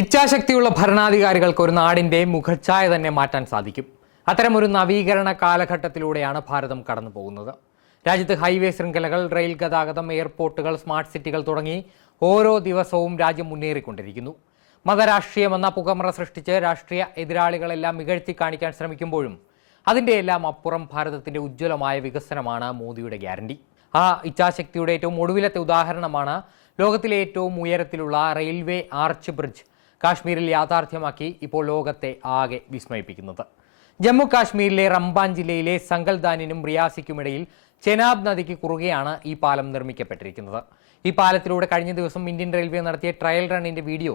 ഇച്ഛാശക്തിയുള്ള ഭരണാധികാരികൾക്ക് ഒരു നാടിന്റെ മുഖച്ഛായ തന്നെ മാറ്റാൻ സാധിക്കും. അത്തരമൊരു നവീകരണ കാലഘട്ടത്തിലൂടെയാണ് ഭാരതം കടന്നു പോകുന്നത് രാജ്യത്ത് ഹൈവേ ശൃംഖലകൾ റെയിൽ ഗതാഗതം എയർപോർട്ടുകൾ സ്മാർട്ട് സിറ്റികൾ തുടങ്ങി ഓരോ ദിവസവും രാജ്യം മുന്നേറിക്കൊണ്ടിരിക്കുന്നു. മതരാഷ്ട്രീയമെന്ന പുകമറ സൃഷ്ടിച്ച് രാഷ്ട്രീയ എതിരാളികളെല്ലാം മികഴ്ത്തി കാണിക്കാൻ ശ്രമിക്കുമ്പോഴും അതിന്റെ എല്ലാം അപ്പുറം ഭാരതത്തിന്റെ ഉജ്ജ്വലമായ വികസനമാണ് മോദിയുടെ ഗ്യാരണ്ടി. ആ ഇച്ഛാശക്തിയുടെ ഏറ്റവും ഒടുവിലത്തെ ഉദാഹരണമാണ് ലോകത്തിലെ ഏറ്റവും ഉയരത്തിലുള്ള റെയിൽവേ ആർച്ച് ബ്രിഡ്ജ്. കാശ്മീരിൽ യാഥാർത്ഥ്യമാക്കി ഇപ്പോൾ ലോകത്തെ ആകെ വിസ്മയിപ്പിക്കുന്നത്. ജമ്മു കാശ്മീരിലെ റംബാൻ ജില്ലയിലെ സങ്കൽദാനിനും റിയാസിക്കുമിടയിൽ ചെനാബ് നദിക്ക് കുറുകെയാണ് ഈ പാലം നിർമ്മിക്കപ്പെട്ടിരിക്കുന്നത്. ഈ പാലത്തിലൂടെ കഴിഞ്ഞ ദിവസം ഇന്ത്യൻ റെയിൽവേ നടത്തിയ ട്രയൽ റണ്ണിന്റെ വീഡിയോ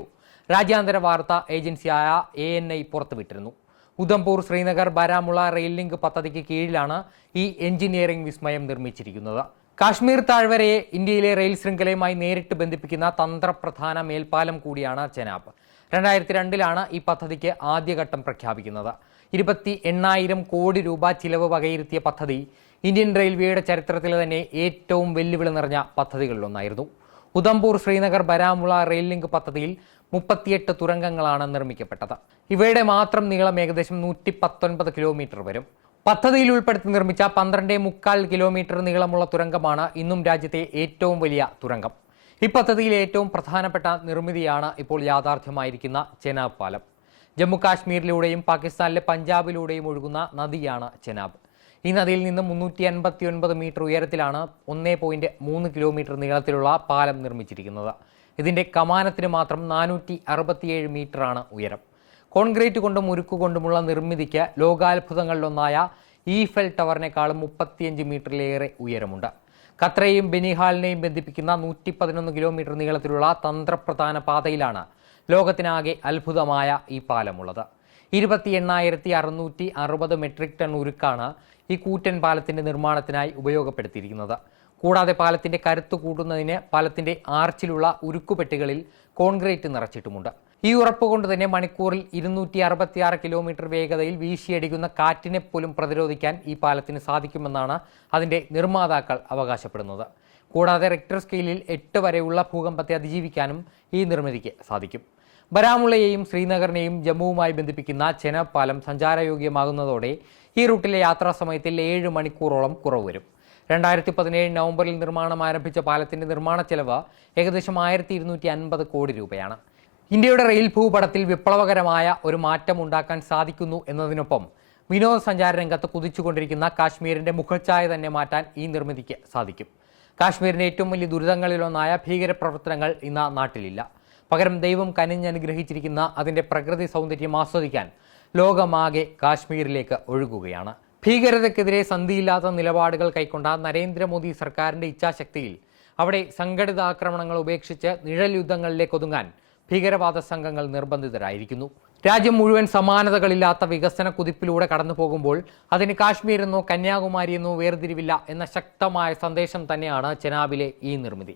രാജ്യാന്തര വാർത്താ ഏജൻസിയായ എ എൻ ഐ പുറത്തുവിട്ടിരുന്നു. ഉധംപൂർ ശ്രീനഗർ ബാരാമുള റെയിൽ ലിങ്ക് പദ്ധതിക്ക് കീഴിലാണ് ഈ എഞ്ചിനീയറിംഗ് വിസ്മയം നിർമ്മിച്ചിരിക്കുന്നത്. കാശ്മീർ താഴ്വരയെ ഇന്ത്യയിലെ റെയിൽ ശൃംഖലയുമായി നേരിട്ട് ബന്ധിപ്പിക്കുന്ന തന്ത്രപ്രധാന മേൽപ്പാലം കൂടിയാണ് ചെനാബ്. രണ്ടായിരത്തി രണ്ടിലാണ് ഈ പദ്ധതിക്ക് ആദ്യഘട്ടം പ്രഖ്യാപിക്കുന്നത്. ഇരുപത്തി എണ്ണായിരം കോടി രൂപ ചിലവ് വകയിരുത്തിയ പദ്ധതി ഇന്ത്യൻ റെയിൽവേയുടെ ചരിത്രത്തിലെ തന്നെ ഏറ്റവും വെല്ലുവിളി നിറഞ്ഞ പദ്ധതികളിലൊന്നായിരുന്നു. ഉദംപൂർ ശ്രീനഗർ ബരാമുള റെയിൽ ലിങ്ക് പദ്ധതിയിൽ മുപ്പത്തിയെട്ട് തുരങ്കങ്ങളാണ് നിർമ്മിക്കപ്പെട്ടത്. ഇവയുടെ മാത്രം നീളം ഏകദേശം നൂറ്റി പത്തൊൻപത് കിലോമീറ്റർ വരും. പദ്ധതിയിൽ ഉൾപ്പെടുത്തി നിർമ്മിച്ച പന്ത്രണ്ടേ മുക്കാൽ കിലോമീറ്റർ നീളമുള്ള തുരങ്കമാണ് ഇന്നും രാജ്യത്തെ ഏറ്റവും വലിയ തുരങ്കം. ഈ പദ്ധതിയിലെ ഏറ്റവും പ്രധാനപ്പെട്ട നിർമ്മിതിയാണ് ഇപ്പോൾ യാഥാർത്ഥ്യമായിരിക്കുന്ന ചെനാബ് പാലം. ജമ്മു കാശ്മീരിലൂടെയും പാകിസ്ഥാനിലെ പഞ്ചാബിലൂടെയും ഒഴുകുന്ന നദിയാണ് ചെനാബ്. ഈ നദിയിൽ നിന്ന് മുന്നൂറ്റി അൻപത്തി ഒൻപത് മീറ്റർ ഉയരത്തിലാണ് ഒന്നേ പോയിന്റ് മൂന്ന് കിലോമീറ്റർ നീളത്തിലുള്ള പാലം നിർമ്മിച്ചിരിക്കുന്നത്. ഇതിന്റെ കമാനത്തിന് മാത്രം നാനൂറ്റി അറുപത്തിയേഴ് മീറ്ററാണ് ഉയരം. കോൺക്രീറ്റ് കൊണ്ടും ഉരുക്കുകൊണ്ടുമുള്ള നിർമ്മിതിക്ക് ലോകാത്ഭുതങ്ങളിലൊന്നായ ഈഫൽ ടവറിനേക്കാളും മുപ്പത്തിയഞ്ച് മീറ്ററിലേറെ ഉയരമുണ്ട്. ഖത്രയെയും ബെനിഹാലിനെയും ബന്ധിപ്പിക്കുന്ന നൂറ്റി പതിനൊന്ന് കിലോമീറ്റർ നീളത്തിലുള്ള തന്ത്രപ്രധാന പാതയിലാണ് ലോകത്തിനാകെ അത്ഭുതമായ ഈ പാലമുള്ളത്. ഇരുപത്തി എണ്ണായിരത്തി അറുന്നൂറ്റി അറുപത് മെട്രിക് ടൺ ഉരുക്കാണ് ഈ കൂറ്റൻ പാലത്തിന്റെ നിർമ്മാണത്തിനായി ഉപയോഗപ്പെടുത്തിയിരിക്കുന്നത്. കൂടാതെ പാലത്തിന്റെ കരുത്ത് കൂട്ടുന്നതിന് പാലത്തിന്റെ ആർച്ചിലുള്ള ഉരുക്കുപെട്ടികളിൽ കോൺക്രീറ്റ് നിറച്ചിട്ടുമുണ്ട്. ഈ ഉറപ്പ് കൊണ്ട് തന്നെ മണിക്കൂറിൽ ഇരുന്നൂറ്റി അറുപത്തിയാറ് കിലോമീറ്റർ വേഗതയിൽ വീശിയടിക്കുന്ന കാറ്റിനെ പോലും പ്രതിരോധിക്കാൻ ഈ പാലത്തിന് സാധിക്കുമെന്നാണ് അതിന്റെ നിർമ്മാതാക്കൾ അവകാശപ്പെടുന്നത്. കൂടാതെ റെക്ടർ സ്കെയിലിൽ എട്ട് വരെയുള്ള ഭൂകമ്പത്തെ അതിജീവിക്കാനും ഈ നിർമ്മിതിക്ക് സാധിക്കും. ബരാമുള്ളയെയും ശ്രീനഗറിനെയും ജമ്മുവുമായി ബന്ധിപ്പിക്കുന്ന ചെനാബ് പാലം സഞ്ചാരയോഗ്യമാകുന്നതോടെ ഈ റൂട്ടിലെ യാത്രാ സമയത്തിൽ ഏഴ് മണിക്കൂറോളം കുറവ് വരും. രണ്ടായിരത്തി പതിനേഴ് നവംബറിൽ നിർമ്മാണം ആരംഭിച്ച പാലത്തിന്റെ നിർമ്മാണ ചെലവ് ഏകദേശം ആയിരത്തി ഇരുന്നൂറ്റി അൻപത് കോടി രൂപയാണ്. ഇന്ത്യയുടെ റെയിൽ ഭൂപടത്തിൽ വിപ്ലവകരമായ ഒരു മാറ്റം ഉണ്ടാക്കാൻ സാധിക്കുന്നു എന്നതിനൊപ്പം വിനോദസഞ്ചാര രംഗത്ത് കുതിച്ചുകൊണ്ടിരിക്കുന്ന കാശ്മീരിന്റെ മുഖച്ഛായ തന്നെ മാറ്റാൻ ഈ നിർമ്മിതിക്ക് സാധിക്കും. കാശ്മീരിന്റെ ഏറ്റവും വലിയ ദുരിതങ്ങളിലൊന്നായ ഭീകരപ്രവർത്തനങ്ങൾ ഇന്ന് നാട്ടിലില്ല. പകരം ദൈവം കനിഞ്ഞനുഗ്രഹിച്ചിരിക്കുന്ന അതിന്റെ പ്രകൃതി സൗന്ദര്യം ആസ്വദിക്കാൻ ലോകമാകെ കാശ്മീരിലേക്ക് ഒഴുകുകയാണ്. ഭീകരതയ്ക്കെതിരെ സന്ധിയില്ലാത്ത നിലപാടുകൾ കൈക്കൊണ്ട നരേന്ദ്രമോദി സർക്കാരിന്റെ ഇച്ഛാശക്തിയിൽ അവിടെ സംഘടിത ആക്രമണങ്ങൾ ഉപേക്ഷിച്ച് നിഴൽ യുദ്ധങ്ങളിലേക്ക് ഒതുങ്ങാൻ ഭീകരവാദ സംഘങ്ങൾ നിർബന്ധിതരായിരിക്കുന്നു. രാജ്യം മുഴുവൻ സമാനതകളില്ലാത്ത വികസന കുതിപ്പിലൂടെ കടന്നു പോകുമ്പോൾ അതിന് കാശ്മീരെന്നോ കന്യാകുമാരിയെന്നോ വേർതിരിവില്ല എന്ന ശക്തമായ സന്ദേശം തന്നെയാണ് ചെനാബിലെ ഈ നിർമ്മിതി.